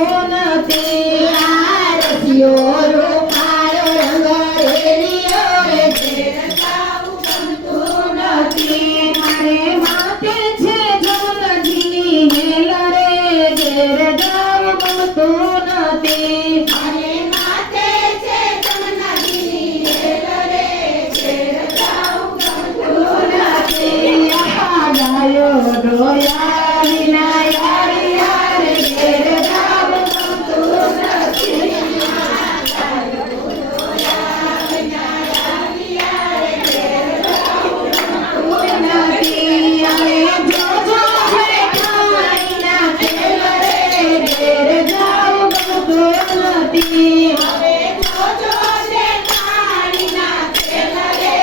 નથી. આરસીઓ રૂપાળો રંગ રેલિયો રે ઘેર જાવું ગમતું નથી. મારે માથે છે જમનજીની હેલ રે ઘેર જાવું ગમતું નથી. મારે માથે છે જમનજીની હેલ રે ઘેર જાવું ગમતું નથી. ગાયો ડોયા વિના યાર યાર ઘેર જાવું ગમતું નથી. ગાયો ડોયા વિના યાર યાર ઘેર જાવું ગમતું નથી. અમે જોજો છે ઠાઈના ખેલ રે ઘેર જાવું ગમતું નથી. હવે જોજો છે ઠાઈના ખેલ રે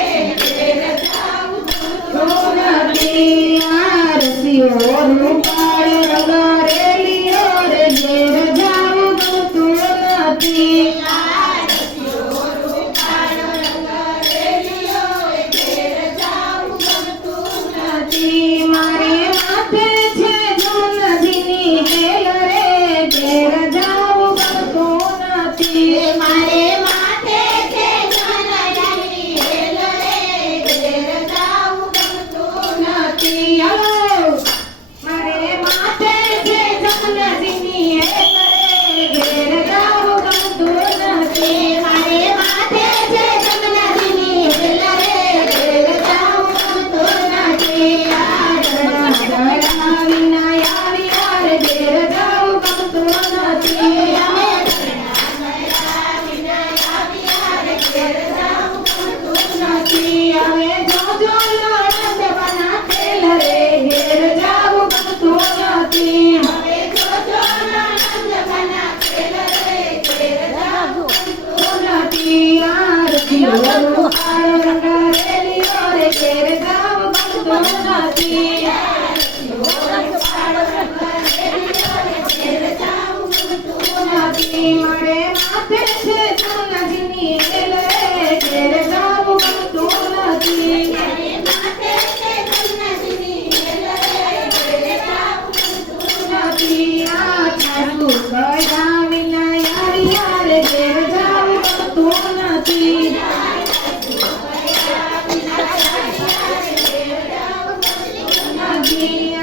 ઘેર જાવું ગમતું નથી. આરસીઓ રૂપાળો રંગ રેલિયો રે ઘેર જાવું ગમતું નથી. આરસીઓ રૂપાળો રંગ રેલિયો રે ઘેર જાવું ગમતું નથી. મારે માથે છે જમનજીની હેલ રે ઘેર જાવું ગમતું નથી. મારે માથે છે જમનજીની હેલ રે ઘેર જાવું ગમતું નથી. મારે માથે છે જમનજીની હેલ રે ઘેર જાવું ગમતું નથી. મારે માથે છે જમનજીની હેલ રે ઘેર જાવું ગમતું નથી. આડડા વિના યાર યાર ઘેર જાવું ગમતું નથી. અમે આડડા વિના યાર યાર ઘેર જાવું ગમતું નથી. હવે જોજો નણંદવાના ખેલ રે ઘેર જાવું ગમતું નથી. હવે જોજો નણંદવાના ખેલ રે ઘેર જાવું ગમતું નથી. આરસીઓ રૂપાળો રંગ રેલિયો રે ઘેર જાવું ગમતું નથી. આરસીઓ રૂપાળો રંગ રેલિયો રે ઘેર જાવું ગમતું નથી. મારે માથે છે જમનજીની હેલ રે ઘેર જાવું ગમતું નથી. મારે માથે છે જમનજીની હેલ રે ઘેર જાવું ગમતું નથી. આ સાસુ ગયા વિના યાર યાર ઘેર જાવું ગમતું નથી. સાસુ ગયા વિના યાર યાર ઘેર જાવું ગમતું નથી.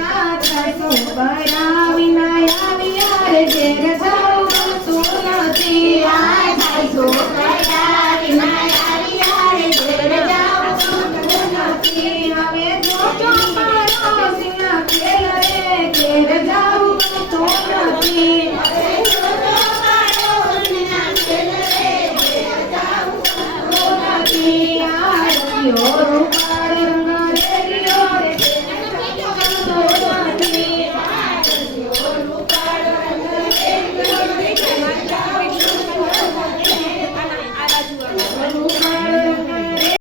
આ સાસુ ગયા વિના યાર યાર ઘેર જાવું ગમતું નથી. આ સાસુ ગયા વિના યાર યાર ઘેર જાવું ગમતું નથી. હવે જોજો પાડોશીના ખેલ રે ઘેર જાવું ગમતું નથી. હવે જોજો પાડોશીના ખેલ રે ઘેર જાવું ગમતું નથી. આરસીઓ